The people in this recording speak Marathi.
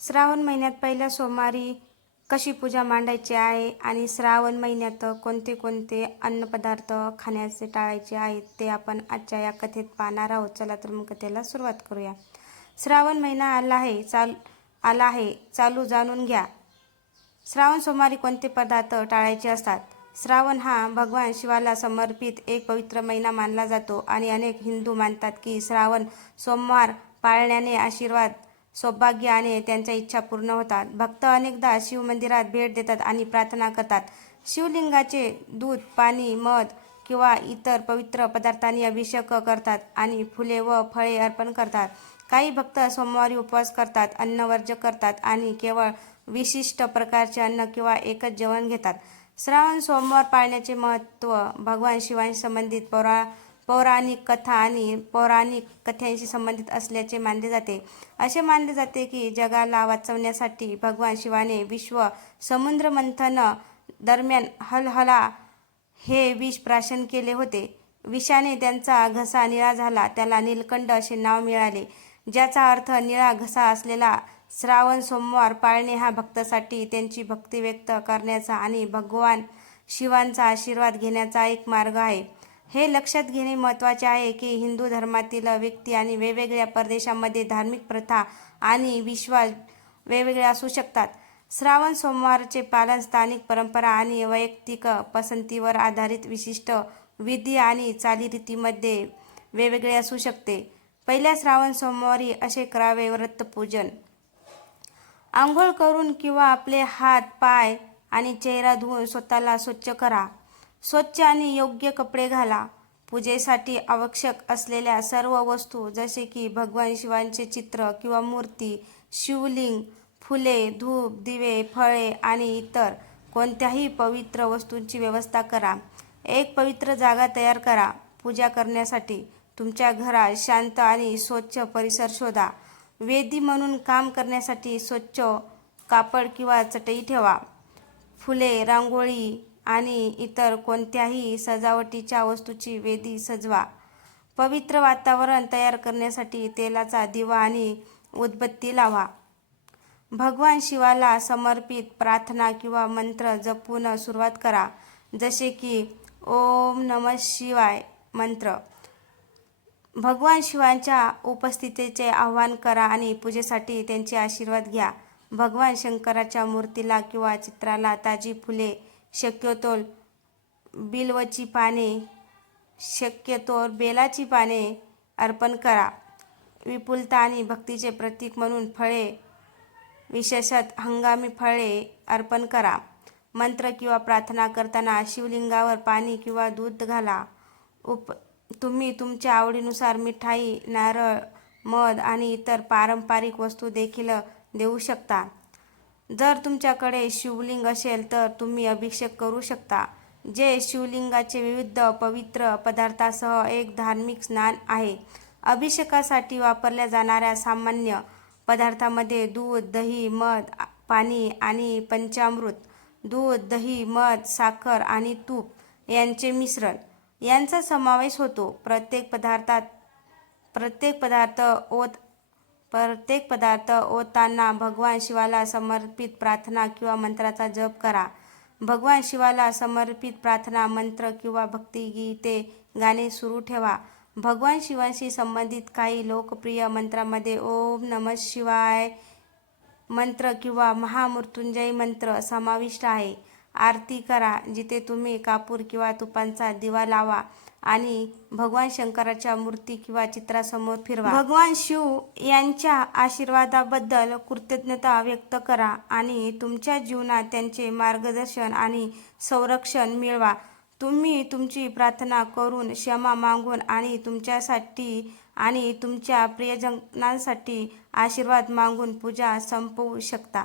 श्रावण महिन्यात पहिल्या सोमवारी कशी पूजा मांडायची आहे आणि श्रावण महिन्यात कोणते कोणते अन्नपदार्थ खाण्याचे टाळायचे आहेत ते आपण आजच्या या कथेत पाहणार आहोत. चला तर मग कथेला सुरुवात करूया. श्रावण महिना आला आहे चाल आला आहे चालू जाणून घ्या. श्रावण सोमवारी कोणते पदार्थ टाळायचे असतात? श्रावण हा भगवान शिवाला समर्पित एक पवित्र महिना मानला जातो आणि अनेक हिंदू मानतात की श्रावण सोमवार पाळण्याने आशीर्वाद सौभाग्य आणि त्यांच्या इच्छा पूर्ण होतात. भक्त अनेकदा शिवमंदिरात भेट देतात आणि प्रार्थना करतात. शिवलिंगाचे दूध पाणी मध किंवा इतर पवित्र पदार्थांनी अभिषेक करतात आणि फुले व फळे अर्पण करतात. काही भक्त सोमवारी उपवास करतात अन्नवर्ज करतात आणि केवळ विशिष्ट प्रकारचे अन्न किंवा एकच जेवण घेतात. श्रावण सोमवार पाळण्याचे महत्त्व भगवान शिवांशी संबंधित पौरा पौराणिक कथा आणि पौराणिक कथांशी संबंधित असल्याचे मानले जाते. असे मानले जाते की जगाला वाचवण्यासाठी भगवान शिवाने विश्व समुद्र मंथन दरम्यान हलहला हे विष प्राशन केले होते. विषाने त्यांचा घसा निळा झाला. त्याला नीलकंड असे नाव मिळाले ज्याचा अर्थ निळा घसा असलेला श्रावण सोमवार पाळणे हा भक्तासाठी त्यांची भक्ती व्यक्त करण्याचा आणि भगवान शिवांचा आशीर्वाद घेण्याचा एक मार्ग आहे. हे लक्षात घेणे महत्त्वाचे आहे की हिंदू धर्मातील व्यक्ती आणि वेगवेगळ्या प्रदेशामध्ये धार्मिक प्रथा आणि विश्वास वेगवेगळे असू शकतात. श्रावण सोमवारचे पालन स्थानिक परंपरा आणि वैयक्तिक पसंतीवर आधारित विशिष्ट विधी आणि चालीरीतीमध्ये वेगवेगळे असू शकते. पहिल्या श्रावण सोमवारी असे करावे व्रतपूजन. आंघोळ करून किंवा आपले हात पाय आणि चेहरा धुवून स्वतःला स्वच्छ करा. स्वच्छ आणि योग्य कपडे घाला. पूजेसाठी आवश्यक असलेल्या सर्व वस्तू जसे की भगवान शिवांचे चित्र किंवा मूर्ती शिवलिंग फुले धूप दिवे फळे आणि इतर कोणत्याही पवित्र वस्तूंची व्यवस्था करा. एक पवित्र जागा तयार करा. पूजा करण्यासाठी तुमच्या घरात शांत आणि स्वच्छ परिसर शोधा. वेदी म्हणून काम करण्यासाठी स्वच्छ कापड किंवा चटई ठेवा. फुले रांगोळी आणि इतर कोणत्याही सजावटीच्या वस्तूची वेदी सजवा. पवित्र वातावरण तयार करण्यासाठी तेलाचा दिवा आणि उदबत्ती लावा. भगवान शिवाला समर्पित प्रार्थना किंवा मंत्र जपून सुरुवात करा. जसे की ओम नम शिवाय मंत्र. भगवान शिवांच्या उपस्थितीचे आवाहन करा आणि पूजेसाठी त्यांचे आशीर्वाद घ्या. भगवान शंकराच्या मूर्तीला किंवा चित्राला ताजी फुले शक्यतो बिल्वची पाने शक्यतो बेलाची पाने अर्पण करा. विपुलता आणि भक्तीचे प्रतीक म्हणून फळे विशेषत हंगामी फळे अर्पण करा. मंत्र किंवा प्रार्थना करताना शिवलिंगावर पाणी किंवा दूध घाला. उप तुम्ही तुमच्या आवडीनुसार मिठाई नारळ मध आणि इतर पारंपरिक वस्तू देखील देऊ शकता. जर तुमच्याकडे शिवलिंग असेल तर तुम्ही अभिषेक करू शकता जे शिवलिंगाचे विविध पवित्र पदार्थासह एक धार्मिक स्नान आहे. अभिषेकासाठी वापरल्या जाणाऱ्या सामान्य पदार्थामध्ये दूध दही मध पाणी आणि पंचामृत दूध दही मध साखर आणि तूप यांचे मिश्रण. यांचा समावेश होतो. प्रत्येक पदार्थात प्रत्येक पदार्थ ओत प्रत्येक पदार्थ ओताना भगवान शिवाला समर्पित प्रार्थना किंवा मंत्राचा जप करा. भगवान शिवाला समर्पित प्रार्थना मंत्र किंवा भक्तिगीते गाणे सुरू ठेवा. भगवान शिवाशी संबंधित काही लोकप्रिय मंत्रामध्ये ओम नम शिवाय मंत्र किंवा महामृत्युंजय मंत्र समाविष्ट आहे. आरती करा जिथे तुम्ही कापूर किंवा तुपांचा दिवा लावा आणि भगवान शंकराच्या मूर्ती किंवा चित्रासमोर फिरवा. भगवान शिव यांच्या आशीर्वादाबद्दल कृतज्ञता व्यक्त करा आणि तुमच्या जीवनात त्यांचे मार्गदर्शन आणि संरक्षण मिळवा. तुम्ही तुमची प्रार्थना करून क्षमा मागून आणि तुमच्यासाठी आणि तुमच्या प्रियजनांसाठी आशीर्वाद मागून पूजा संपवू शकता.